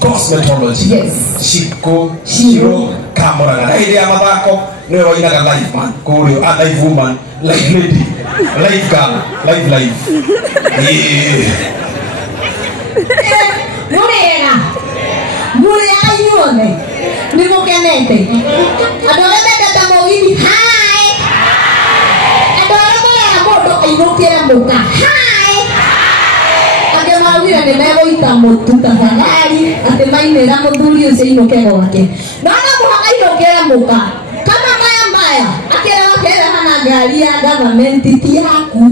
Cosmetology. Yes. Shiro Kamora. Na ile ya mabako ni wainaga live man. Kurio live woman, live lady, live girl, live. Mure ayone. Nimo kenete. Adore beta tamogini. Hi. Adore boya moto ayokera muka. Hi. Mawira ne mego itamotu tafadhali atemainera muthuri ucio inokego wake nana muhaka inokera muka kama mbaya akera wakera hana ngari ya government ti yaku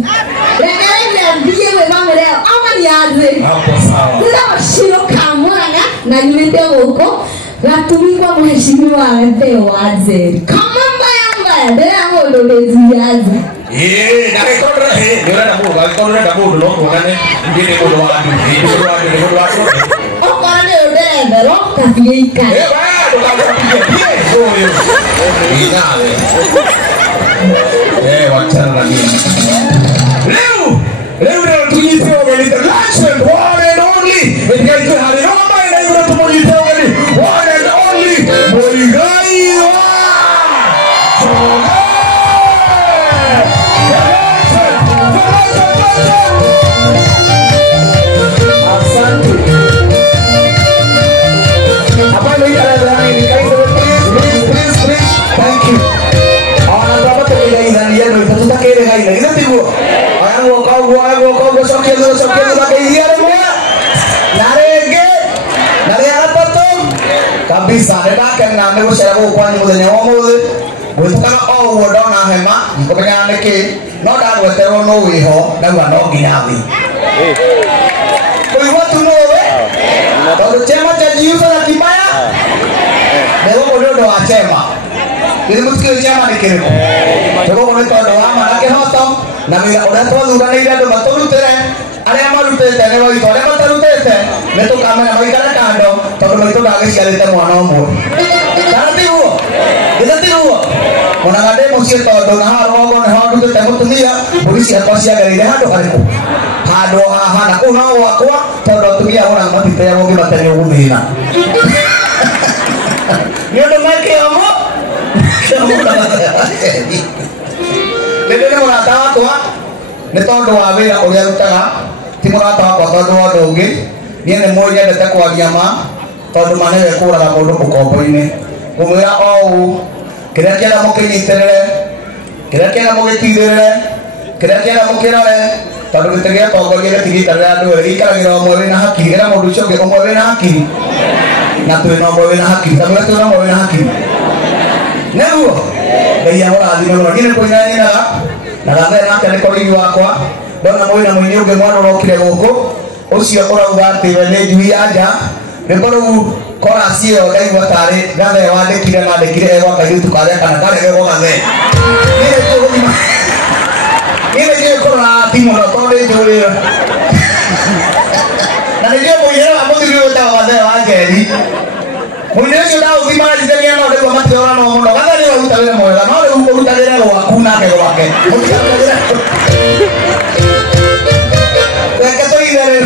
regereria ndiye we bamere amani yaze hapo sawa ndio shiro kamuranga na yumete huko gatumikwa mheshimiwa Theo Waziri kama mbaya ndio ngolo leziaza na rekorda ndio na mungu rekorda na mungu no kuonane ndine mungu wa ndio okane ndero kafiika bado kapiga huyo inale wachana na mimi leo tujipe organization one and only ndio hali noma ndio tumojipe one and only Muigai Thank you. kabisa ndaka na nego cera go kwa muthenya wa muthe gwitukaga o uo ndona hema ngikomenya niki no ndagweterwo no wiho ndauga no nginya thi kuigua tu no we tondu chema cha jiuza na kibaya nego ndio ndo wa chema ili mutikire chema ni kiriko nego ndio ndo wa manake hoto na wira uria twathuranĩire andũ matũrutĩre arĩa marutĩte nĩ witũ arĩa matarutĩte nĩ tũkamenya maikare kando tondũ maitũ ndagĩciarĩte mwana ũmwe kana tiguo githĩ tiguo monaga ndĩ mũciĩ tondũ na haha rũgongo nĩho ndutĩte mũtumia mbũri ciakwa ciagereire handũ harĩkũ handũ haha na kũu no gwakwa tondũ atumia ũrĩa matiteagwo ngĩmatene ũgũthĩna nĩ ũndũ makĩomo Nĩ mũrata wakwa nĩ tondũ wa wĩra ũrĩa rutaga ti mũrata wakwa tondũ wa ũndũ ũngĩ niĩ nĩ mũĩ nyendete kwaria ma tondũ ma nĩwe kũraga mũndũ mũkombo-inĩ ngũmwĩra o ũũ kĩrĩa kĩega mũkĩnyitĩrĩre kĩrĩa kĩega mũgĩtithĩrĩre kĩrĩa kĩega mũkĩrore tondũ gĩtĩ gĩa tongoria gĩtigĩikarĩra andũ erĩ gĩikaragĩra ũmwe wĩna hakiri ĩra mũndũ ũcio ũngĩ ũmwe wĩna hakiri na twĩna ũmwe wĩna hakiri ta mwĩra twĩna ũmwe wĩna hakiri nĩguo Ngai amũrathime mũno niĩ nĩ kũina nyinaga na gathere nake nĩ korigi wakwa ndona mwĩna mũini ũngĩ mwana ũrokire gũkũ ũcio ũrauga atĩ we nĩ njui ya nja rĩmbo rĩu korasi ĩyo ndaigua tarĩ gathere wandĩkire na andĩkire egwa kairĩtu karĩa kana karegego gathere niĩ nĩ njũĩ kũrora ti mũno tondũ nĩ njũĩ na nĩ njũĩ mũinĩre wa mũthuri ũyũ wĩtagwo gathere wa njeri mũini ũcio ndaũthima njithania no ndĩgua matiora no mũno gathere ũyũ ũruta wĩra mwega no rĩu ũrutagĩre gwaku nake gwake reke tũithere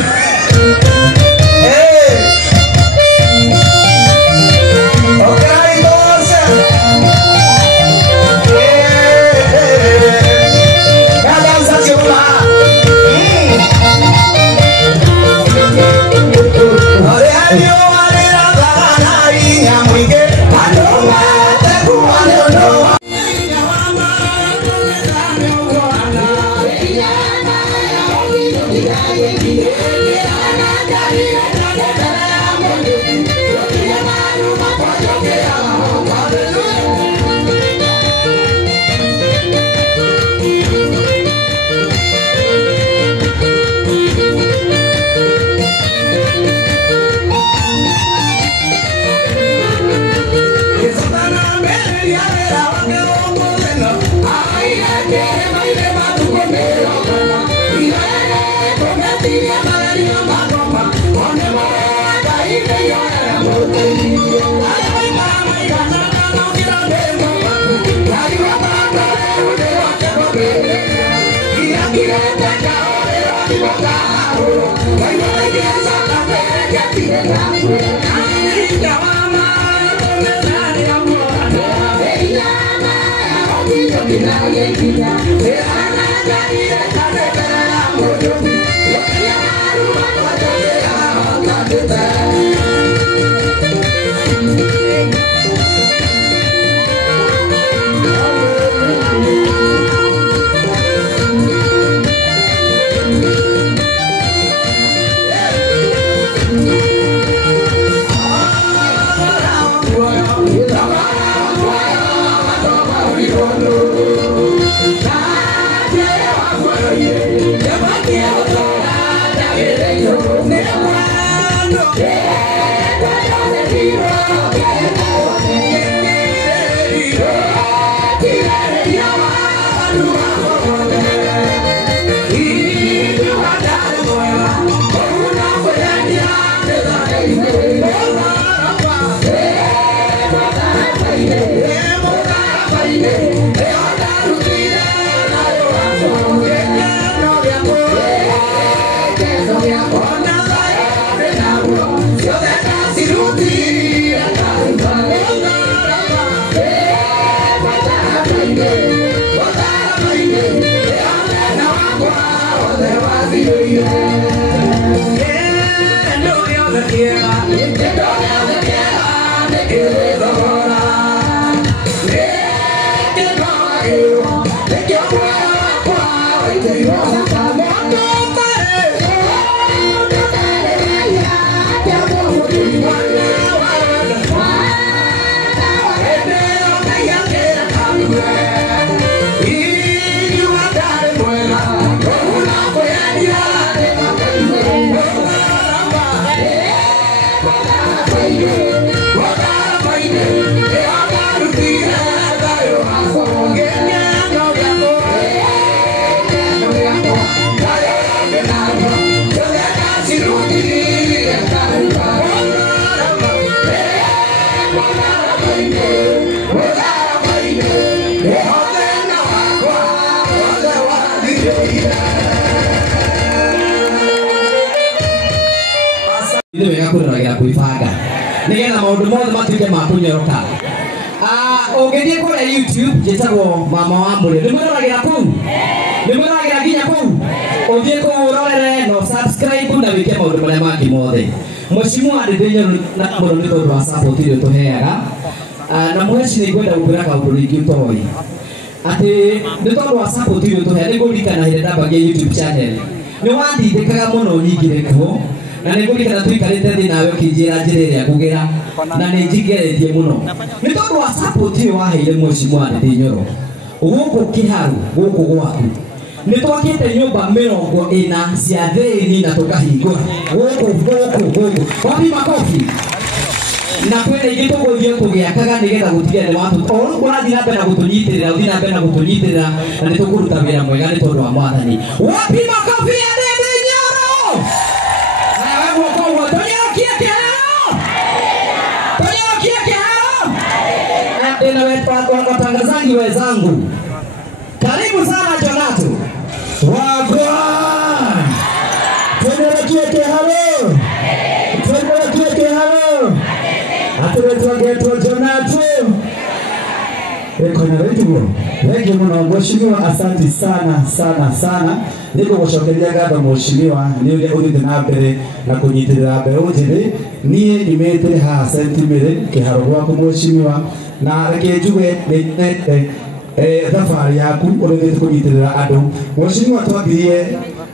Oh, Nĩ wega kwĩroragĩra kwĩbanga nĩgetha maũndũ mothe matuĩke ma kũnyoroka. Ũngĩthiĩ kũrĩa YouTube njĩtagwo Mama wa Mũrĩo. Nĩ mwĩroragĩra kũu? Nĩ mwĩroragĩra nginya kũu? Ũthiĩ kũu ũrorere no subscribe na wĩke maũndũ marĩa mangĩ mothe. Mheshimiwa Ndĩnyoro na mũno nĩ tondũ wa support iria tũheaga. Na mweci nĩ ngwenda gũkwĩra kaũndũ rĩngĩ ũtoĩ. Atĩ nĩ tondũ wa support iria tũheaga nĩ ngũririkana hĩndĩ ndambagia YouTube channel. Nĩ wandindĩkaga mũno nyingĩre kuo. Na nĩ ngũririkana tũikarĩte thĩ nawe ũkĩnjĩra njĩra ĩrĩa ngũgera na nĩ njingĩrĩtie mũno. Nĩ tondũ wa support iria waheire Mheshimiwa Ndĩnyoro. Gũkũ kĩharu gũkũ gwaku. Nĩ twakĩte nyũmba 40 cia thĩini na tũkahingũra. Gũkũ. Wapi makofi? Na kwenda ingĩ tũgũthiĩ tũgĩakaga nĩgetha gũtigĩrĩra nĩ watu. O rĩu ũrathiĩ na mbere na gũtũnyitĩrĩra, ũthiĩ na mbere na gũtũnyitĩrĩra na nĩ tũkũruta wĩra mwega nĩ tondũ wa Mwathani. Wapi makofi ya Ndĩnyoro? Watangazaji wenzangu, karibu sana Jonato. Wagwan. Tuelekee halo. Atuletwa Jonato. Kuna wetu wengi mno. Mheshimiwa, asante sana. Niko gũcokeria ngatho Mheshimiwa nĩ ũrĩa ũthiĩte na mbere na kũnyitĩrĩra mbeũ njĩthĩ. Niĩ nimĩte haha sentimere kĩharo gwaku Mheshimiwa, na reke njuge thabarĩ yaku ũrĩgĩte kũnyitĩrĩra andũ. Mheshimiwa, twambirie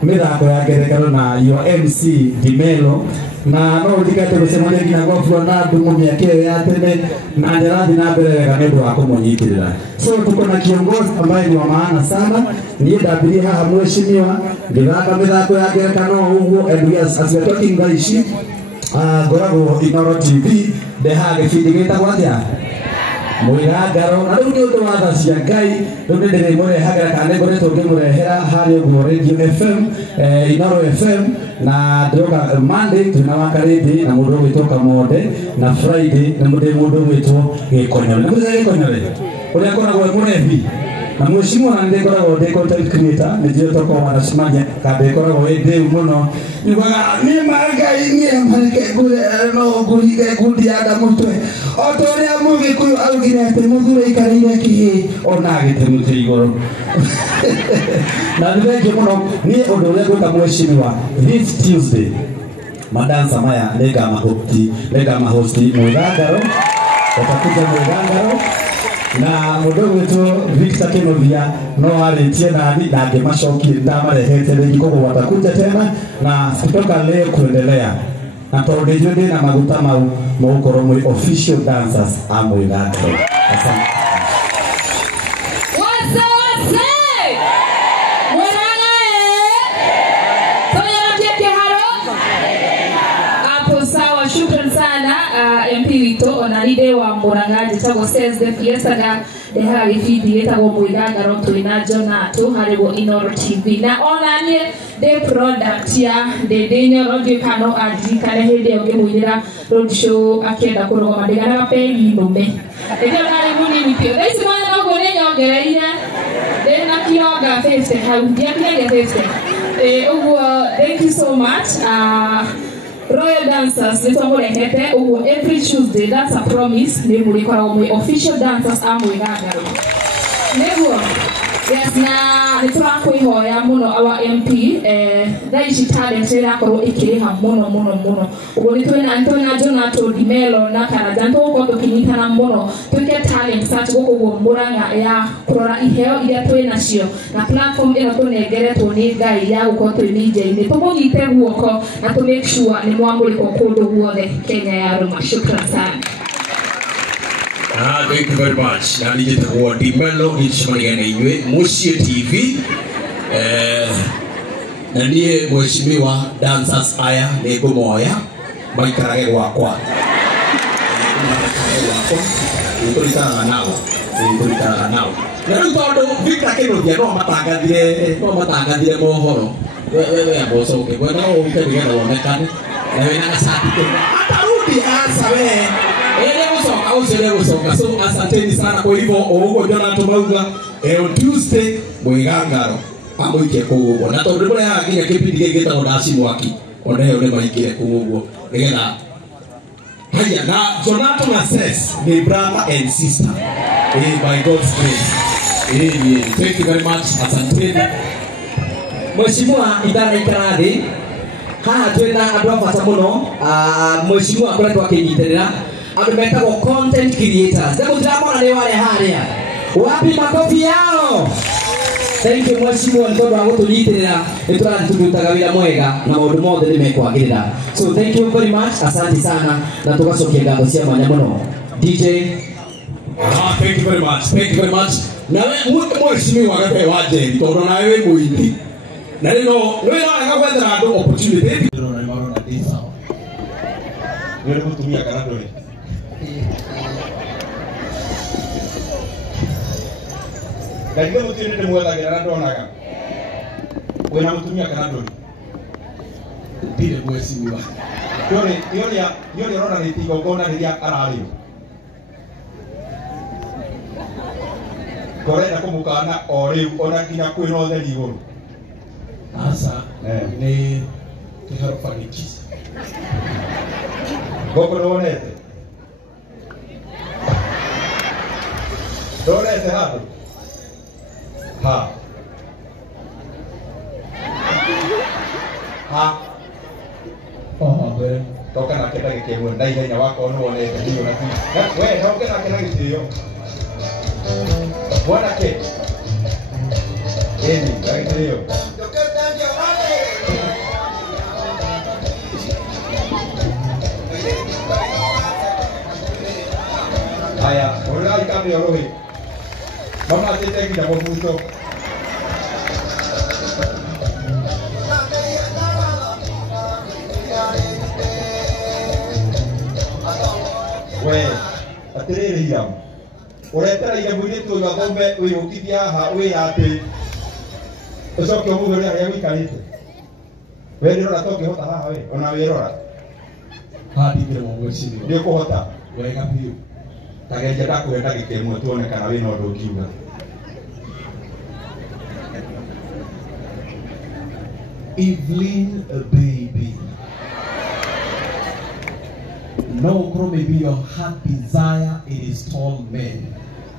mĩthako ya ngerekano na your MC Dimelo, na no ũthikate gũcemania nginya gwabuo na andũ mĩaka ĩyo ya tene, na njarathi na mbere wega nĩ ũndũ wa kũmũnyitĩrĩra. So tuko na kiongozi ambaye ni wa maana sana. Niĩ ndambirie haha Mheshimiwa ngĩthaka mĩthako ya ngerekano ũguo, and as we are talking about ici ngoragwo Inooro TV ndehaga gĩbindi gĩtagwo atĩa Mwĩgangaro, na rĩu nĩ ũndũ wa tha cia Ngai rĩu nĩ ndĩrĩmũrehaga kana ngoretwo ngĩmũrehera harĩa ũguo Radio FM, Inooro FM, na ndĩroka Monday twĩna Wakarĩndĩ na mũndũ ũgwĩtwo Kamonde, na Friday na mũndũ ũgwĩtwo Gĩkonyore. Nĩ mũthenya Gĩkonyore ũrĩa akoragwo mũrebi. Na Mheshimiwa nĩ ngoragwo ndĩ content creator, nĩ njĩra toko wanacimanya kana ngoragwo ndĩ mũno nyugaga nĩ marike no ngurige ngundi ya mũtwe o ta ũrĩa Mũgĩkũyũ augire atĩ mũthuri aikarĩire kĩhĩ ona agĩte mũtĩ igũrũ. Na nĩ thengiũ mũno. Niĩ ũndũ ũrĩa ngwĩka Mheshimiwa, this Tuesday madansa maya nĩngamahosti Mwĩgangaro, utakuja Mwĩgangaro, na mũndũ witũ Victor Kinovia no arĩtie nani na ngĩmacokia ndamarehete rĩngĩ, koguo watakuja tena na kutoka leo kuendelea, na tondũ ndĩ na maguta mau mũgũkorwo mwĩ official dancers a Mwĩgangaro. Asante. Onaride wa Mũrang'a njĩtagwo Sales the Fiesta ndehaga gĩbindi gĩtagwo Mwĩgangaro twĩna Jonato harĩ Inooro TV, na ona niĩ ndĩ product ya Ndĩnyoro nduĩka no andirikane hĩndĩ ĩyo ngĩmũinĩra road show akĩenda kũrũgama ndĩganaga pegi nũme ĩrĩa ndarĩ mũnini biũ. Thaa ici mwana noguo nĩ nyongereire ndĩna kĩonga 50 hau ndiakinyagia 50. Ũguo thank you so much. Royal Dancers nĩtwamũrehete ũguo every Tuesday, that's a promise, nĩ mũrĩkoragwo mwĩ official dancers a Mwĩgangaro nĩguo. Yes, na nĩtũrakwĩhoya mũno our MP thaa ici talent ĩrakorwo ĩkĩrĩha mũno. Ũguo nĩtwĩna Jonato, Dimelo na Karanja tũgũkorwo tũkĩnyitana mũno twĩke talent search gũkũ Mũrang'a ya kũrora iheo iria twĩnacio, na platform ĩno tũnengeretwo nĩ Ngai ya gũkorwo twĩ ninja-inĩ, tũmũnyite guoko na tũ make sure nĩ mwamũrĩkwo kũndũ guothe Kenya ya rũma. Shukran sana. Thank you very much. Na nijitagwo Dimelo nĩcemania na inyuĩ Mũciĩ TV. Na niĩ Mheshimiwa dancers aya nĩ ngũmoya maikarage gwakwa. Nĩtũrikaraga nao. Na rĩu tondũ Victor Kinovia no matangathire mohoro. Wewe abocoke kwenda ũke nĩgetha wonekane na wĩna gacati atarudi asa we usiende. So asanteni sana. Kwa hivyo ugo Jonato mauga Tuesday Mwĩgangaro amũike kũguo, na tondũ mũrĩa nginya kĩbindi gĩgĩtagwo ndaci mwaki oneyo ne maingire kuguo nigetha haya na Jonathan Access ni brother and sister by God's grace. Thank you very much. Asanteni. Mheshimiwa idara ikarathi haha twina andu abata muno mheshimiwa akoretwo akinyiterera andu metagwo content creators ndio ndiramona ni wale haria wapi makofi yao. Thank you mheshimiwa ni tondu wa gutunyitirira niturathurutaga wira mwega na maundu mothe ni mekwagirira. So thank you very much, asante sana na tugacokia ngatho cia mwanya muno DJ. Thank you very much. Thank you very much. Na wewe mheshimiwa gabe waje tondu na wewe muindi na rino naka kwethera andu opportunity ndio na marona disa wewe kutumia kanadori Gari mutune ndio mwethagira ndonaga wena mutumia kanadori ndire mwesiwa yore rona ritigo ngona riria arario korenda kumukana o riu ona kinya kwina otheri iguru asa ni kiharo fanikisi goko ronete hado ha be toka na kenda gikemwe ndaihenya wako no wonete ndio na we toka na kenda gitio bwana ke ndio Aya, ora ikabri orohi. Mama tete kita bofuto. We, atiriri hiam. Uretera ile mwili tu ya gombe uyukithia ha ate. Ucoke umugore ya wikarite. We ndirora toke hota haha we, ona wirora. Hadi kire mwongocini. Ndio kuhota. Wega biu. Tageje ndakwenda gikemwe tuone kana wina undu ngiuga. Evelyn baby. No, maybe your heart desire it is tall men,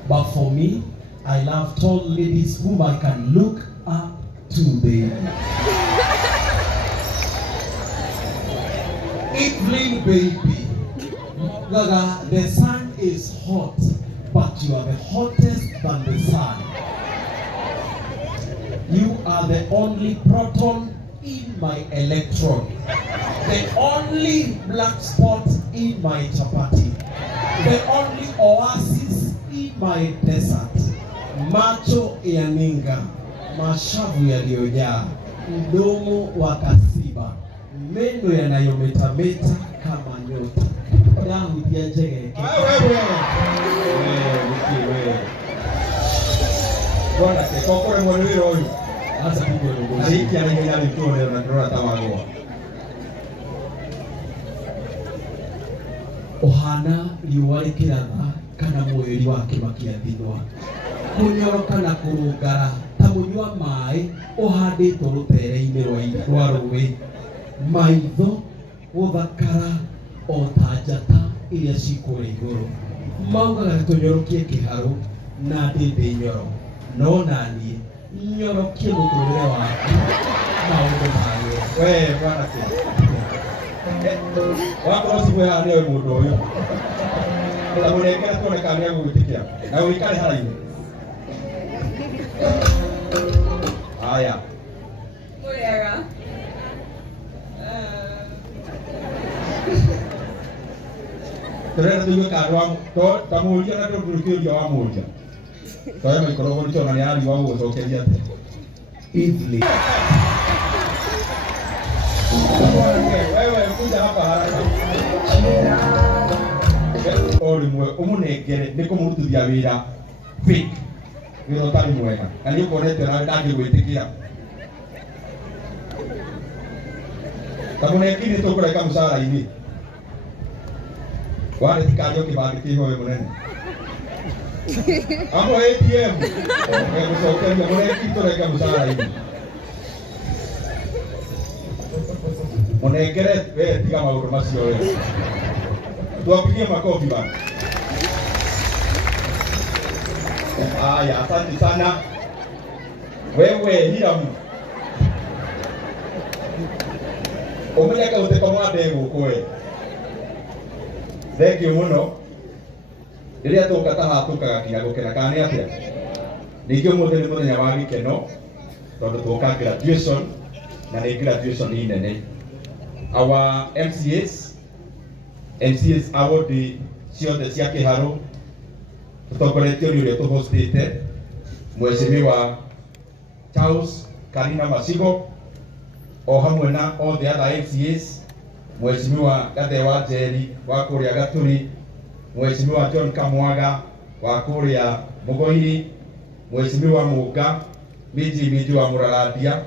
but for me, I love tall ladies whom I can look up to them. Evelyn baby, Gaga, the sun is hot, but you are the hottest than the sun. You are the only proton in my electron, the only black spot in my chapati, the only oasis in my desert. Macho ya ninga, mashavu yaliyojaa, mdomo wa kasiba, meno yanayometameta kama nyota. Dahudia jege. Wewe. Bwana kokore mwalimu huyu. Sasa pigo ndogo. Hiki anaingia mikono na ndora tamago. Ohana riũa rĩkĩratha kana mweri wake makĩathimwa kũnyoroka na kũrũngara ta mũnyua maĩ ũhandĩtwo rũtere-inĩ rwa rũĩ maitho gũthakara o ta njata iria cikũrĩ igũrũ maugaga tũnyorokie kĩharũ na ndĩndĩ nyoro no naniĩ nyorokie mũtũrĩre waku maũndũ maguo we bwana kĩ wakorwo cigwe haha nĩwe mũndũ ũyũ na mũnengere tuone kana nĩegũgwĩtĩkĩra na ũikare haraihu aya Muriaga turenda tuigue kana tamũria na ndũndũrũkĩũria wa mũria toya maikorogwo nĩtona nĩ arariũa gũgũcokeria atĩ easily wewe kuja hapa haraka olimwe umunengere nikumurutithia wira fake wira utari mwega na ni ukonete na ndangigwitikira tamunekini tukureka musara-ini wale tikario kibandi kihoe munene amo ATM gucokeria munekini tureka musara-ini Munengere we tiga maundu macio we. Tuwapigie makofi bana. Aya, asante sana. Wewe Hiramu. Umenyeka uteka mwande guku we. Thank you muno. Riria tuka taha tukaga kinya gukena kana ni atia. Ningĩ ũmũthĩ nĩ mũthenya wa gĩkeno tondũ tuoka graduation na nĩ graduation nene. Our MCAs award ciothe cia Kĩharũ tutongoretio nĩ ũrĩa tũhostĩte Mheshimiwa Charles Karina Masigo o hamwe na all the other MCAs, Mheshimiwa Gathe wa Njeri wa kũrĩa Gatũri, Mheshimiwa John Kamwaga wa kũrĩa Mũgoiri, Mheshimiwa Mũnga Miji wa Mũraradia,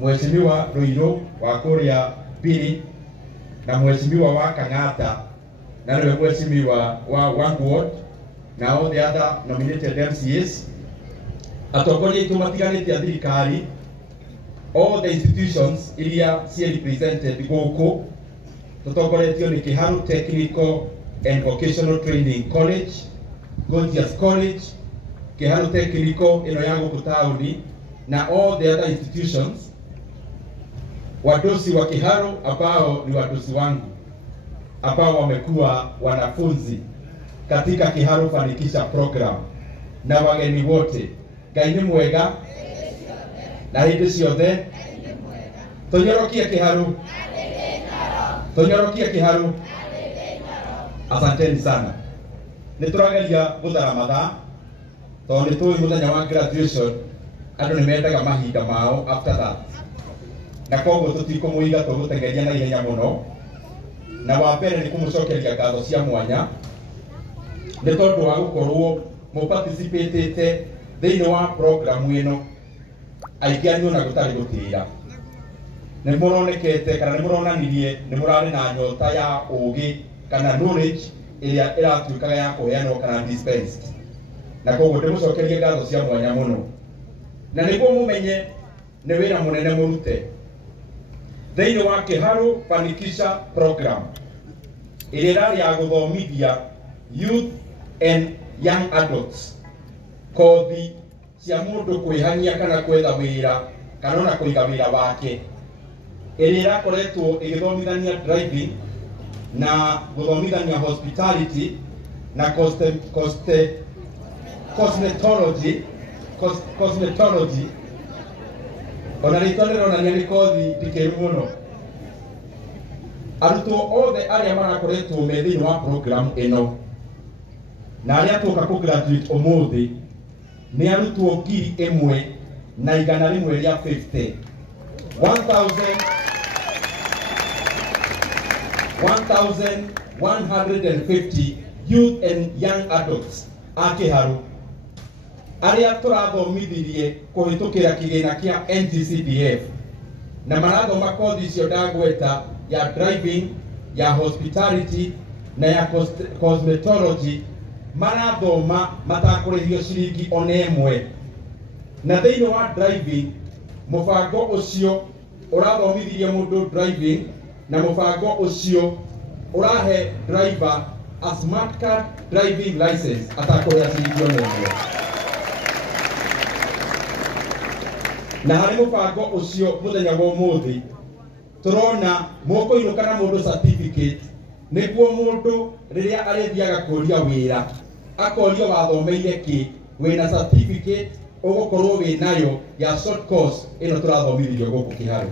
Mheshimiwa Rũirũ wa kũrĩa Biri na Mheshimiwa wa Kang'ata na nĩwe Mheshimiwa wa Wangwood na all the other nominated MCAs. Atongoria itũ matiganĩte a thirikari, all the institutions iria ci represented gũkũ tutongoretio nĩ Kĩharũ Technical and Vocational Training College, Gorgeous College, Kĩharũ Technical ino ya gũkũ taũni na all the other institutions. Wadosi wa Kĩharũ ambao ni wadosi wangu ambao wamekuwa wanafunzi katika Kĩharũ Fanikisha program na wageni wote, Ngai nĩ mwega na hĩndĩ ciothe. Tũnyorokie Kĩharũ, tũnyorokie Kĩharũ. Asanteni sana. Nĩtũrageria gũthara mathaa tondũ nĩ tũĩ mũthenya wa graduation andũ nĩ mendaga mahinda mao after that, na koguo tũtikũmũiga tũgũtengeria na ihenya mũno. Na wa mbere nĩ kũmũcokeria ngatho cia mwanya nĩ tondũ wa gũkorwo mũparticipatĩte thĩinĩ wa program ĩno. Aingĩ anyu ona gũtarĩ gũtĩĩra, nĩ mũronekete kana nĩ mũronanirie nĩ mũrarĩ na nyota ya ũũgĩ kana knowledge ĩrĩa ĩratuĩkaga ya kũheanwo kana dispensed, na koguo ndĩmũcokerie ngatho cia mwanya mũno. Na nĩguo mũmenye nĩ wĩra mũnene mũrute thĩinĩ wa Kĩharũ Fanikisha program ĩrĩa ĩrarĩ ya gũthomithia youth and young adults kothi cia mũndũ kwĩhania kana kwetha wĩra kana ona kũiga wĩra wake, ĩrĩa ĩrakoretwo ĩgĩthomithania driving na gũthomithania hospitality na cosmetology. Ona rĩtwa rĩronania nĩ kothi ndikĩru mũno. Arutwo othe arĩa marakoretwo me thĩinĩ wa program ĩno na arĩa tũka kũ-graduate ũmũthĩ nĩ arutwo 1,150 1,150 youth and young adults a Kĩharũ arĩa tũrathomithirie kũhĩtũkĩra kĩgĩna kĩa NGCDF na marathoma kothi icio ndagweta ya driving, ya hospitality na ya cosmetology. Marathoma matakũrĩhio ciringi ona ĩmwe. Na thĩinĩ wa driving, mũbango ũcio ũrathomithirie mũndũ driving na mũbango ũcio ũrahe driver a smart card driving license atakũrĩha ciringi ona ĩmwe. Na harĩ mũbango ũcio mũthenya wa ũmũthĩ tũrona mũkũinũka na mũndũ certificate, nĩguo mũndũ rĩrĩa arĩthiaga kũria wĩra akorio wathomeire kĩ, wĩna certificate ũgũkorwo wĩnayo ya short course ĩno tũrathomithirio gũkũ Kĩharũ.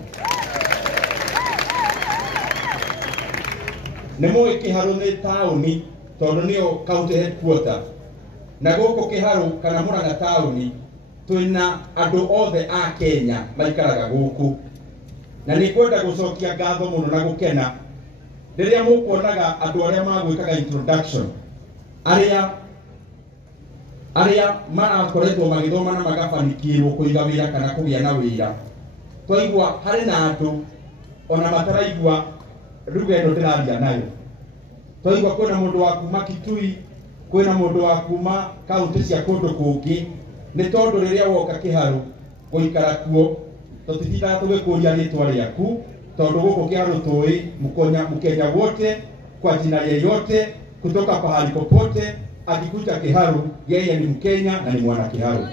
Nĩ mũĩ Kĩharũ nĩ taũni tondũ nĩyo county headquarter, na gũkũ Kĩharũ kana Mũrang'a taũni twĩna andũ othe a Kenya maikaraga gũkũ, na nĩ kwenda gũcokia ngatho mũno na gũkena rĩrĩa mũkuonaga andũ arĩa magwĩkaga introduction arĩa marakoretwo magĩthoma na magafanikirwo kũiga wĩra kana kũgĩa na wĩra. Twaigua harĩ na andũ ona mataraigua lugha ĩno ndĩraria nayo. Twaigua kwĩna mũndũ wa kuma Kitui, kwĩna mũndũ wa kuma kaunti cia kũndũ kũngĩ, nĩ tondũ rĩrĩa woka Kĩharũ gũikara kuo tũtitindaga tũgĩkũria rĩtwa rĩaku, tondu guku kiharu toi Mkenya wote kwa jina yeyote kutoka pahali popote akikuja Kiharu yeye ni Mkenya na ni mwana Kiharu.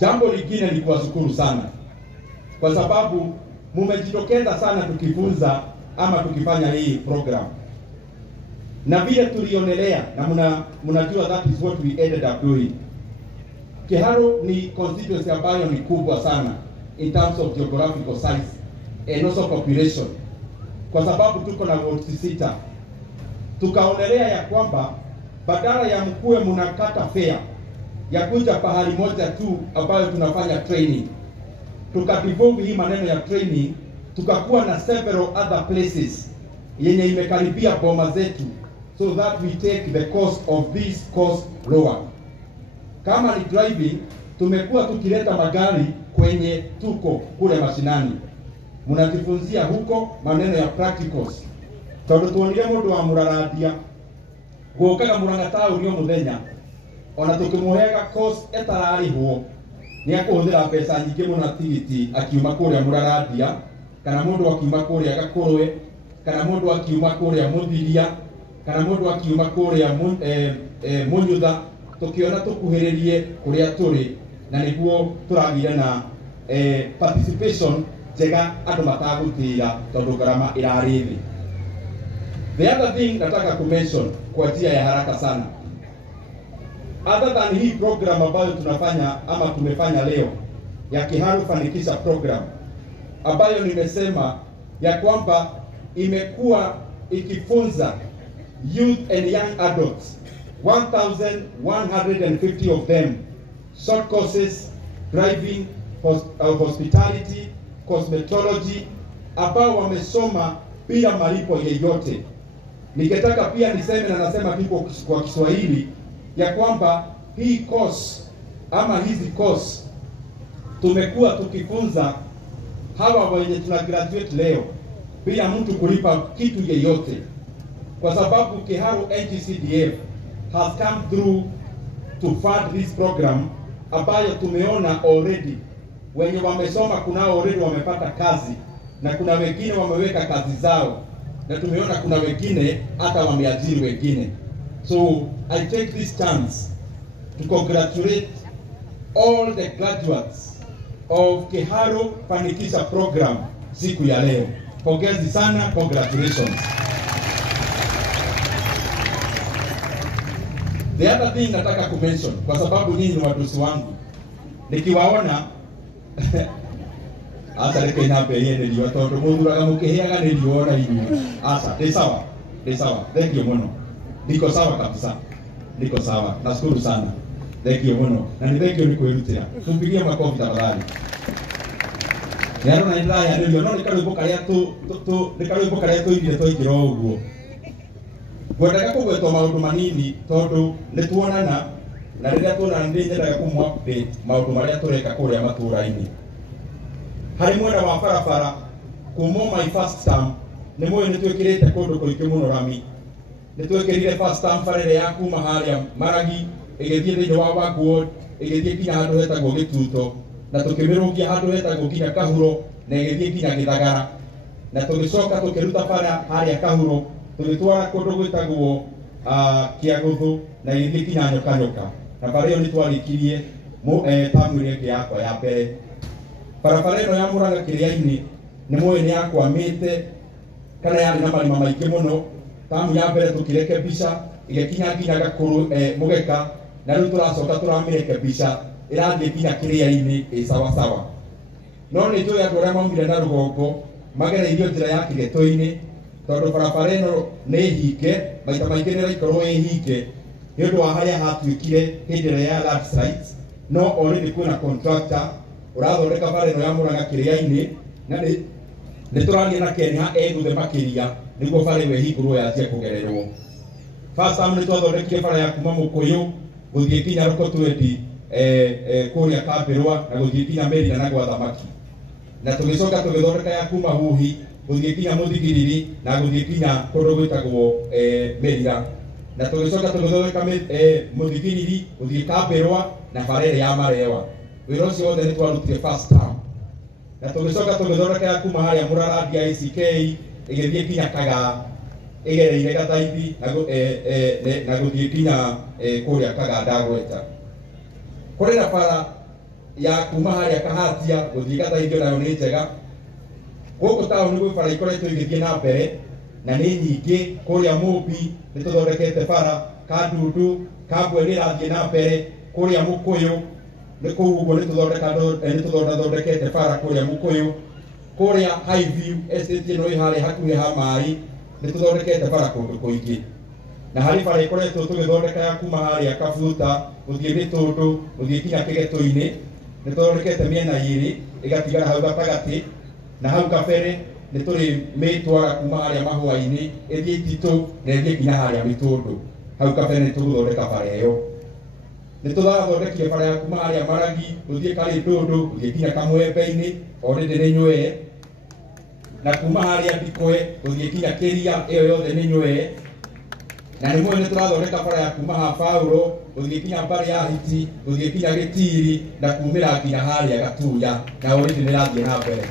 Jambo lingine ni kuwashukuru sana kwa sababu mumejitokeza sana tukifunza ama tukifanya hii program, na vile tulionelea na mnajua that is what we ended up doing. Kiharu ni constituency ambayo ni kubwa sana in terms of geographical size and also population, kwa sababu tuko na wards 6. Tukaonelea ya kwamba badala ya mkuwe mnakata fare ya kuja pahali moja tu ambayo tunafanya training, tukadevolve hii maneno ya training, tukakuwa na several other places yenye imekaribia boma zetu, so that we take the cost of this cost lower. Kama ni driving, tumekuwa tukileta magari kwenye tuko kule mashinani, mnajifunzia huko maneno ya practicals. Tondu tuonire mundu wa Muraradia gukaga Murang'a tauni muthenya, ona tukimuhega course etararihwo ni akuhuthira pesa nyingi muno tigiti akiuma kuria Muraradia, kana mundu akiuma kuria Gakurwe, kana mundu akiuma kuria Muthiria, kana mundu akiuma kuria Munyutha, tukiona tukuhiririe kuria turi, na niguo turagire na participation njega andu matagutira tondu garama irari thi. The other thing nataka kumention kwa njia ya haraka sana, other than hii program ambayo tunafanya ama tumefanya leo ya Kiharu Fanikisha program, ambayo nimesema ya kwamba imekuwa ikifunza youth and young adults 1150 of them short courses, driving, hospitality, cosmetology, ambao wamesoma bila malipo yeyote. Nikitaka pia niseme na nasema kipo kwa Kiswahili ya kwamba hii course ama hizi course tumekuwa tukifunza hawa wenye tuna graduate leo bila mtu kulipa kitu yeyote, kwa sababu Kiharu NGCDF has come through to fund this program, ambayo tumeona already wenye wamesoma kunao already wamepata kazi, na kuna wengine wameweka kazi zao, na tumeona kuna wengine hata wameajiri wengine. So I take this chance to congratulate all the graduates of Kiharu Fanikisha program siku ya leo. Pongezi sana, congratulations. The other thing nataka kumention, kwa sababu nyinyi ni wadosi wangu, nikiwaona asa leke na beye ni liwa tondu muduraga mukiheaga ni liwa na inyuĩ. Asa ni sawa, thank you muno, niko sawa kabisa, niko sawa, nashukuru sana, thank you muno, na ni thank you ni kwirutira. Tumpigie makofi tafadhali. Yaro na ndira ya ndio no nikarwimbo karia tu ithire twaingira uguo. Gwendaga kugwetwo maundu manini tondu ni tuonana, na riria tuonana ndi nyendaga kumu update maundu maria tureka kuria matura-ini. Hari mwena wa barabara kuma my first term ni mwe ni twikirite kundu kuingi muno rami. Ni twikirire first term barere ya kuma haria Maragi igithie thiini wa Wangũ igithie kinya handu hetagwo Gituto, na tukimirungia handu hetagwo kinya Kahuro, na igithie kinya Githagara, na tugicoka tukiruta bara haria Kahuro tugitwara kundu gwitagwo Kiaguthu, na igithie kinya Nyoka, na bara iyo ni twarikirie tamu ile yakwa ya mbere. Barabara ino ya Murang'a Kiria-ini ni mwe ni yakwamite kana yari na marima maingi muno. Tamu ya mbere tukirekebisha igekinya kinya Gakuru Mugeka, na riu turacoka turamirekebisha irathie kinya Kiria-ini sawa sawa. No ni njui andu aria maumire na rugongo magereirio njira ya Kigeto-ini, tondu barabara ino ni hinge, maita maingi ni raikorwo i hinge ni undu wa haria hatuikire hindi ya landslide. No already kwina contractor urathondeka bara ino ya Murang'a Kiria-ini, na ni turaria na Kenya eguthe makiria niguo bara iyo ihingurwo yacie kugererwo. First time ni twathondekire bara ya kuma Mukuyu guthie kinya Rokotwendi kuria Kambirwa na guthie kinya Merina na gwa Thamaki, na tugicoka tugithondeka ya kuma Huhi guthie kinya Muthigiriri na guthie kinya kundu gwitagwo Merina, na tugicoka tugithondeka Muthigiriri guthie Kambirwa na bara ya Marewa. wĩra ũcio wothe nĩ twarutire first term na tũgĩcoka tũgĩthondeka kuma harĩa Mũrara DICK ĩgĩthiĩ kinya Kagaa ĩgereire Gathaithi na gũthiĩ kinya kũrĩa Kagaa Ndagweta. Kũrĩ na bara ya kuma harĩa Kahatia gũthiĩ Gathaithi nayo nĩ njega. Gũkũ taũni gwĩ bara ikoretwo igĩthiĩ na mbere na nĩ nyingĩ. Kũrĩa Mũmbi nĩ tũthondekete bara, Kandundu, Kambwe nĩ ĩrathiĩ na mbere, kũrĩa Mũkũyũ nĩ kũu ũguo nĩ tũthondekete bara kũrĩa Mũkũyũ, kũrĩa Highview estate ĩno ĩ harĩa hakuhĩ ha maaĩ nĩ tũthondekete bara kũndũ kũingĩ. Na harĩ bara ĩkoretwo tũgĩthondeka kuma harĩa Kabuta gũthiĩ Mĩtũndũ gũthiĩ kinya Kĩgeto-inĩ nĩ tũthondekete mĩena ĩrĩ ĩgatigara hau gatagatĩ, na hau kabere nĩ tũrĩ mĩtwara kuma harĩa Mahũa-inĩ ĩthiĩ Ititũ na ĩthiĩ kinya harĩa Mĩtũndũ. Hau kabere nĩ tũgũthondeka bara ĩyo. Nĩ tũthondekire bara ya kuma harĩa Maragi gũthiĩ Karĩndũndũ gũthiĩ kinya Kamwembe-inĩ already nĩ nywee, na kuma harĩa Ndikwe gũthiĩ kinya Kĩria ĩyo yothe nĩ nywee. Na rĩmwe nĩ tũrathondeka bara ya kuma ha Paulo gũthiĩ kinya Mbarĩ ya Hiti gũthiĩ kinya Gĩtiri na kumĩra kinya harĩa Gatuya na already nĩ ĩrathiĩ na mbere.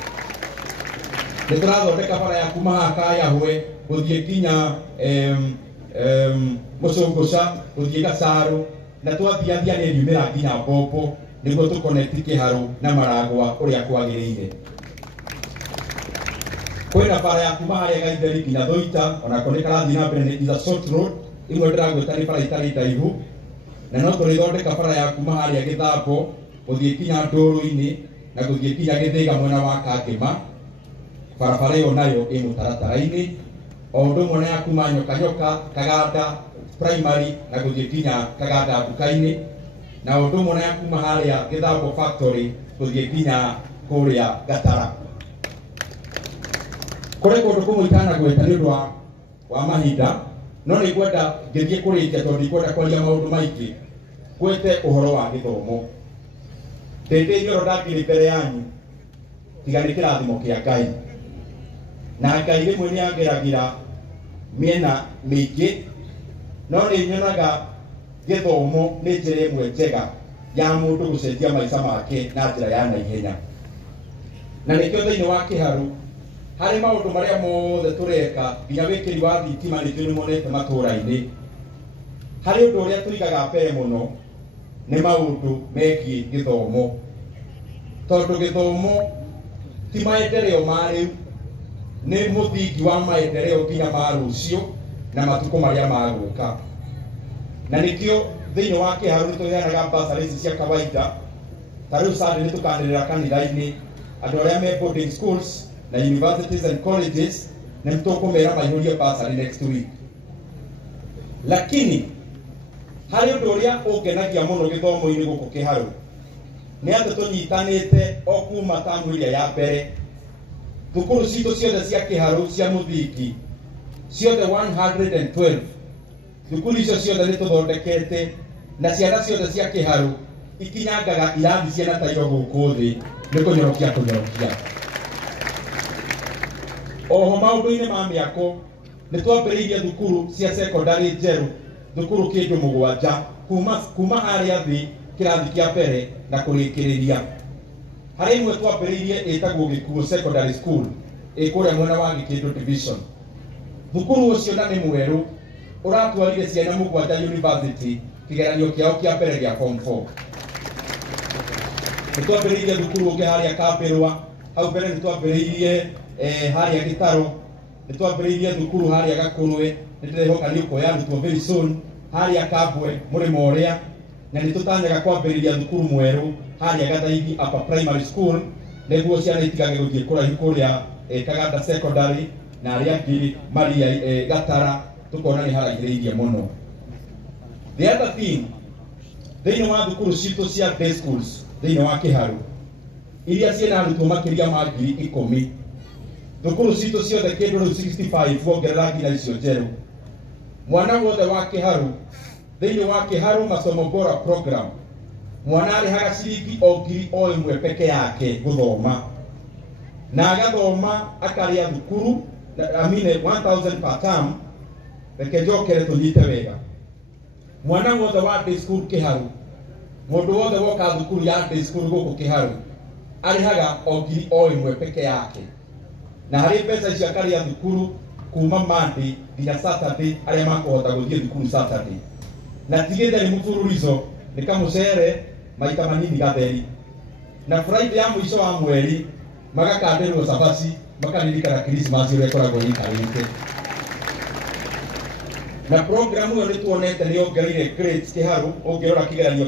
Nĩ tũrathondeka bara ya kuma ha Kayahwe gũthiĩ kinya Mũcũngũca gũthiĩ Gacarũ na twathiathia nĩ riumĩra kinya Mbombo nĩguo tũconnect Kĩharũ na Maragwa ũrĩa kwagĩrĩire. Kwĩna bara ya kuma harĩa Gaitheri kinya Thũita onako nĩ karathiĩ na mbere, nĩ a short road imwe ndĩragwĩta nĩ bara itarĩ ndaihu, na no tũrĩthondeka bara ya kuma harĩa Gĩthambo gũthiĩ kinya Ndũrũ-inĩ na gũthiĩ kinya Gĩthĩga mwena wa Kangĩma. Barabara ĩyo nayo ĩ mũtaratara-inĩ, o ũndũ ũmwe na ya kuma Nyoka Kaganda primary na gũthiĩ kinya Kaganda nduka-inĩ, na ũndũ ũmwe na ya kuma harĩa Gĩthambo factory gũthiĩ kinya kũrĩa Gatara. Kũrĩ kũndũ kũmwe itanagweta nĩ ũndũ wa mahinda, no nĩ ngwenda ngĩthiĩ kũrĩkia tondũ ndikwenda kwaria maũndũ maingĩ, ngwĩte ũhoro wa gĩthomo. Ndĩ Nyoro ndakĩrĩ mbere yanyu tiga nĩ kĩrathimo kĩa Ngai, na Ngai rĩmwe nĩ ageragĩra mĩena mĩingĩ, no nĩ nyonaga gĩthomo nĩ njĩra ĩmwe njega ya mũndũ gũcenjia maica make na njĩra ya naihenya. Na nĩkĩo thĩinĩ wa Kĩharũ harĩ maũndũ marĩa mothe tũreka nginya wĩkĩri wa thitima nĩ nĩ monete matũũra-inĩ, harĩ ũndũ ũrĩa tũigaga mbere mũno nĩ maũndũ megiĩ gĩthomo, tondũ gĩthomo ti maendeleo ma rĩu, nĩ mũthingi wa maendeleo nginya ma rũciũ na matukũ marĩa magũka. Na nĩkĩo thĩinĩ wa Kĩharũ nĩ tũheanaga bursary ici cia kawaida. Ta rĩu Sunday nĩ tũkanĩrĩra kanitha-inĩ andũ arĩa me boarding schools na universities and colleges nĩ tũkũmera maihũrie bursary next week. Lakini harĩ ũndũ ũrĩa ũngenagia mũno gĩthomo-inĩ gũkũ Kĩharũ nĩ atĩ tũnyitanĩte o kuma tamu ĩrĩa ya mbere. Thukuru citũ ciothe cia Kĩharũ cia mũthingi ciothe 112, thukuru icio ciothe nĩ tũthondekete na ciana ciothe cia Kĩharũ ikinyangaga irathi ciana ta iyo gũkũ thĩ nĩ kũnyorokia. Oho maũndũ-inĩ ma mĩako nĩ twambĩrĩirie thukuru cia secondary njerũ, thukuru kĩndũ 7 kuma harĩa thĩ kĩrathi kĩa mbere na kũrĩkĩrĩria. Harĩ imwe twambĩrĩirie ĩtagwo Gĩkuũ secondary school kũrĩa mwena wa Gĩkĩndũ division. Thukuru ũcio na nĩ mwerũ ũratwarire ciana 7 university kĩgeranio kĩao kĩa mbere gĩa form 4. Nĩ twambĩrĩirie thukuru ũngĩ harĩa Kambĩrwa, hau mbere nĩ twambĩrĩirie harĩa Gĩtarũ, nĩ twambĩrĩirie thukuru harĩa Gakũrwe, nĩ ndĩrehoka nĩ ũkoya arutwo very soon harĩa Kambwe mũrĩmo ũrĩa, na nĩ tũtanyaga kwambĩrĩria thukuru mwerũ harĩa Gathaithi upper primary school nĩguo ciana itigage gũthiĩ kũraihu kũrĩa Kaganda secondary na arĩa angĩ Maria Gatara tũkona nĩ haraihĩrĩirie mũno. The other thing, thĩinĩ wa thukuru citũ cia day schools thĩinĩ wa Kĩharũ iria ciĩna arutwo makĩria ma 10,000, thukuru citũ ciothe kĩndũ rĩu 65 wongerera nginya icio njerũ. Mwana wothe wa Kĩharũ thĩinĩ wa Kĩharũ Masomo Bora program mwana arĩhaga ciringi o 1,000 peke yake gũthoma, na agathoma akarĩa thukuru 1,000 per term. Reke njokere tũnyite wega, mwana wothe wa day school Kĩharũ mundu wothe woka thukuru ya day school guku Kiharu arihaga ngiri o imwe peke yake, na hari pesa icio akaria thukuru kuma Monday nginya Saturday aria makuhota guthie thukuru Saturday, na tigithe ni mfululizo ni kamucere maita manini gatheri, na Friday ya mwisho wa mweri magakandirwo cabaci makaririkana Christmas ĩrĩa ĩkoragwo ĩikarĩte. Na program ĩyo nĩ tuonete nĩ yongereire grades Kiharu ũngĩrora kĩgeranio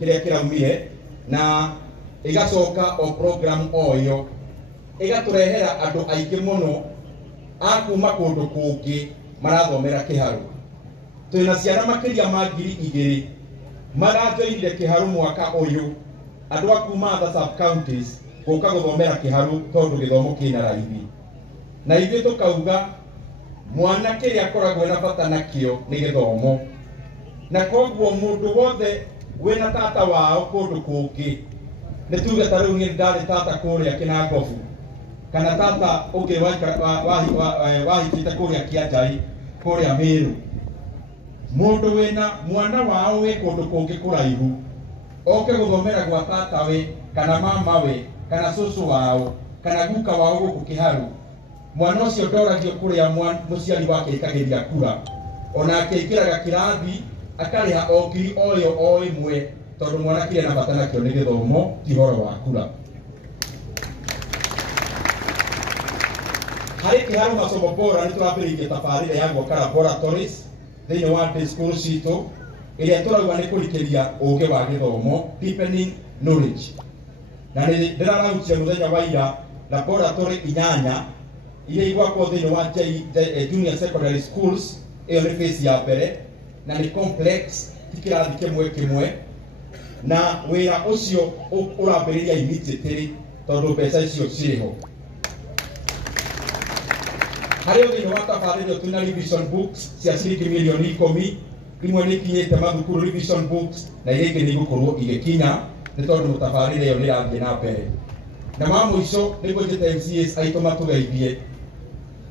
kĩrĩa kĩraumire, na ĩgacoka o program o ĩyo ĩgatũrehera andũ aingĩ mũno a kuma kũndũ kũngĩ marathomera Kiharu. Twĩna ciana makĩria ma 2,000 marajoinire Kiharu mwaka ũyũ, andũ a kuma other sub counties gũka gũthomera Kiharu tondũ gĩthomo kĩna raithi. Na ithuĩ tũkauga mwana kĩrĩa akoragwo na bata nakĩo nĩ gĩthomo, na koguo mũndũ wothe wĩna tata wao kũndũ kũngĩ, nĩ tuge ta rĩu niĩ ndarĩ tata kũrĩa Kĩnangobu, kana tata ũngĩ wahikĩte kũrĩa Kĩanjai kũrĩa Mĩrũ, mũndũ wĩna mwana wao wĩ kũndũ kũngĩ kũraihu oke gũthomera gwa tatawe kana mamawe kana cũcũ wao kana guka wao gũkũ Kiharu, mwana ũcio ndoragio kũrĩa mũciari wake ĩkagĩria kura, ona akĩingĩraga kĩrathi akarĩha o ngiri o ĩmwe tondũ mwana kĩrĩa na bata nakĩo nĩ gĩthomo ti ũhoro wa kura. Harĩ Kiharu masomo bora nĩ tũrambĩrĩirie tabarĩra ya gwaka laboratories thĩinĩ wa day school citũ ĩrĩa tũrauga nĩ kũrikĩria ũũgĩ wa gĩthomo, deepening knowledge, na nĩ ndĩrarautia mũthenya wa ira laboratory 8 iria igwakwo thĩinĩ wa junior secondary schools. Ĩyo nĩ phase ya mbere na nĩ complex, ti kĩrathi kĩmwe, na wĩra ũcio ũrambĩrĩria immediately tondũ mbeca icio cirĩho. Harĩ thĩinĩ wa tabarĩra twĩna revision books cia ciringi mirioni 10, imwe nĩ ikinyĩte mathukuru revision books na iria ingĩ nĩ igũkorwo igĩkinya nĩ tondũ tabarĩra ĩyo nĩ ĩrathiĩ na mbere. Na wa mũico nĩguo njĩte MCAs aitũ matũgeithie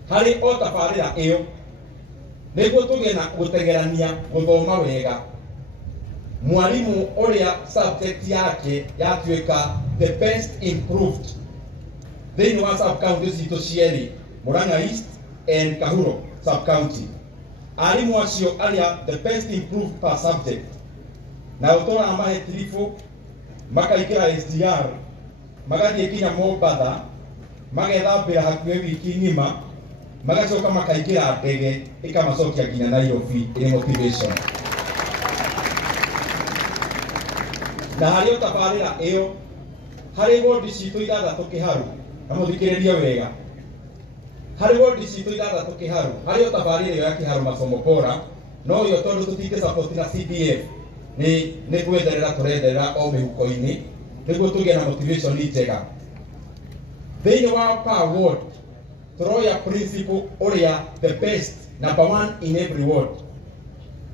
harĩ o tabarĩra ĩyo nĩguo tũgĩe na gũtengerania gũthoma wega. Mwarimũ ũrĩa subject yake yatuĩka the best improved thĩinĩ wa sub county citũ cierĩ, Murang'a East and Kahuro sub county, arimũ acio arĩa the best improved per subject na ũtũra mahe tiribũ makaingĩra SDR magathiĩ kinya Mombatha magethambĩra hakuhĩ wiki ng'ima magacoka makaingĩra ndege ĩkamacokia nginya Nairobi ĩrĩ motivation. Na harĩ tabarĩra ĩyo harĩ wodi citũ 6 Kiharu, na mũthikĩrĩrie wega, harĩ wodi citũ 6 Kiharu harĩ tabarĩra ĩyo ya Kiharu masomo bora, no yo tondũ tũtingĩ support na CDF nĩ gwetherera tũretherera o mĩhuko-inĩ nĩguo tũgĩe na motivation njega. Thĩinĩ wa per ward tũroya principal ũrĩa the best number 1 in every ward,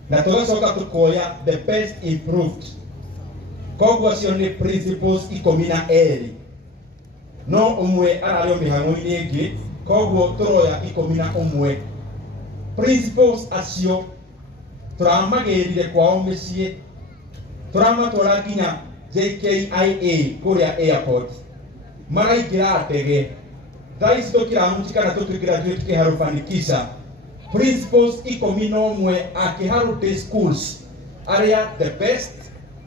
na tũgacoka tũkoya the best improved. Koguo acio nĩ principals 12, no ũmwe ararĩ mĩhang'o-inĩ ĩngĩ, koguo tũroya 11. Principals acio tũramagĩrire kwao mĩciĩ, tũramatwara nginya JKIA kũrĩa airport, maraingĩra ndege. Thaa ici tũkĩramuti kana tũkĩgraduate Kiharu fanikisha principals 11 a Kiharu day schools arĩa the best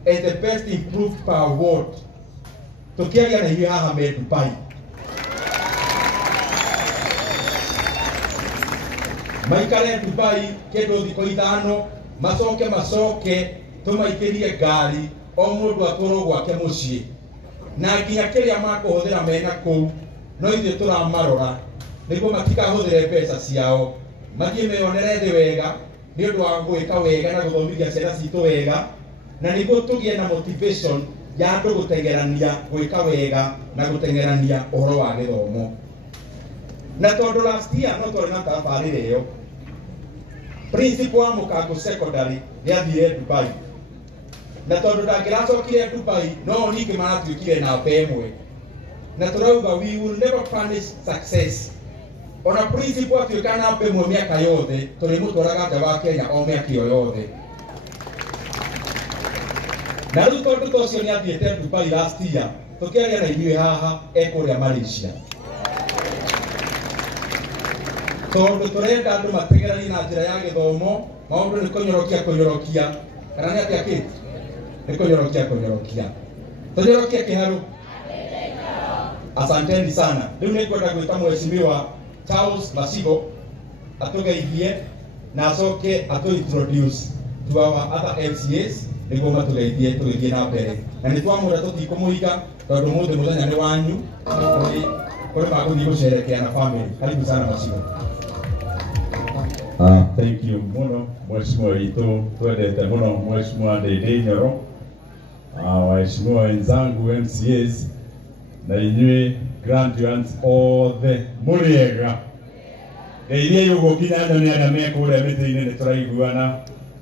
and the best improved per ward. Tũkĩaria na inyuĩ haha me Dubai, maikare Dubai kĩndũ thikũ 5 macoke tũmaikĩrie ngari o mũndũ atwarwo gwake mũciĩ, na nginya kĩrĩa makũhũthĩra mena kũu no ithuĩ tũramarora nĩguo matikahũthĩre mbeca ciao, mathiĩ meyonere thĩ wega nĩ ũndũ wa gwĩka wega na gũthomithia ciana citũ wega, na nĩguo tũgĩe na motivation ya andũ gũtengerania gwĩka wega na gũtengerania ũhoro wa gĩthomo. Na tondũ last year no twarĩ na tabarĩra ĩyo, principal wa Mũkango secondary nĩathire Dubai, na tondũ ndangĩracokire Dubai no ningĩ maratuĩkire namba 1, na tũrauga we will never punish success. Ona principal atuĩka namba 1 mĩaka yothe tũrĩmũtwaraga nja wa Kenya o mĩaka ĩyo yothe. na rĩu tondũ tocio nĩ athiĩte Dubai last year tũkĩaria na ithuĩ haha ekũrĩa Malaysia tondũ tũrenda andũ matigĩranie na njĩra ya gĩthomo maũndũ nĩ kũnyorokia kana nĩ atĩa kĩti nĩ kũnyorokia tũnyorokia kĩharũ. Asanteni sana. Rĩu nĩ ngwenda gwĩta Mheshimiwa Charles Masigo atũgeithie na acoke introduce to our other MCAs nĩguo matũgeithie tũgĩthiĩ na mbere, na nĩ twamwĩra tũtikũmũiga tondũ mũthĩ mũthenya nĩ wanyu kũrĩ magũthiĩ gũcerekea na family. Karibu sana Masigo. Thank you muno Mheshimiwa witũ twendete muno Mheshimiwa Ndindi Nyoro, waheshimiwa wenzangu MCAs na inyuĩ graduates othe mũrĩega. Ngeithia yugo kinya nyone arĩa me kũrĩa mĩtĩ-inĩ nĩ tũraiguana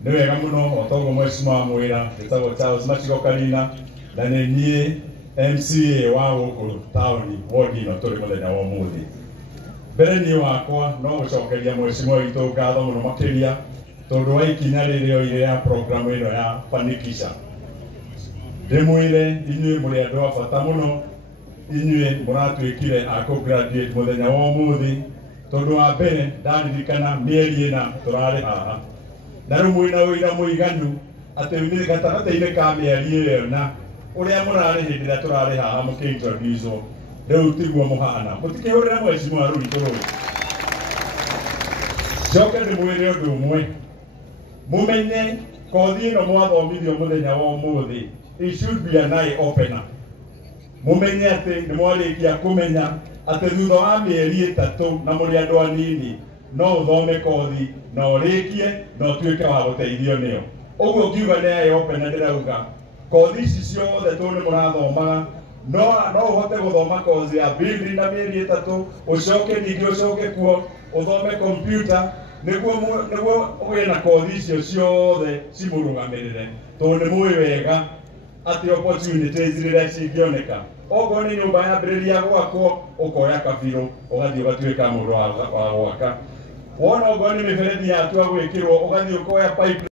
nĩ wega mũno o toguo Mheshimiwa mwĩra njĩtagwo Charles Masigo Karina na nĩ niĩ MCA wa gũkũ taũni wodi ĩno tũrĩ mũthenya wa ũmũthĩ. Mbere niĩ wakwa no gũcokeria Mheshimiwa witũ ngatho mũno makĩria tondũ wa ikinya rĩrĩ oire ya program ĩno ya Fanikisha. Ndĩmwĩre inyuĩ mũrĩ andũ a bata mũno, inyuĩ mũratuĩkire a graduate mũthenya wa ũmũthĩ tondũ wa mbere ndaririkana mĩeri ĩna tũrarĩ haha na rĩu mwĩna ũira mũiganu atĩ nĩ gatagatĩ-inĩ ka mĩeri ĩyo na ũrĩa mũrarĩ hĩndĩ ĩrĩa tũrarĩ haha mũkĩ-introduce rĩu tiguo mũhana. Mũtikĩhũrĩre Mheshimiwa rũritũ rũu. Njoke ndĩmwĩre ũndũ ũmwe, mũmenye kothi ĩno mwathomithio mũthenya wa ũmũthĩ it should be an eye opener. Mumenye atĩ nĩ mwarĩkia kũmenya atĩ thutha wa mĩeri 3 na mũrĩ andũ anini no ũthome kothi na ũrĩkie na ũtuĩke wa gũteithio nĩyo. Ũguo ngiuga nĩ eye opener ndĩrauga kothi ici ciothe nĩ mũrathomaga no ũhote gũthoma kothi ya building na mĩeri 3 ũcoke ningĩ ũcoke kuo ũthome computer nĩguo ũgĩe na kothi icio ciothe cimũrũgamĩrĩre tondũ nĩ mũĩ wega atĩ opportunities rĩrĩa cingĩoneka okorwo nĩ nyũmba yambĩrĩria gwakwo ũkoya kabirũ ũgathiĩ ũgatuĩka mũndũ wa gwaka, wona okorwo nĩ mĩberethi yatua gwĩkĩrwo ũgathiĩ ũkoya pipe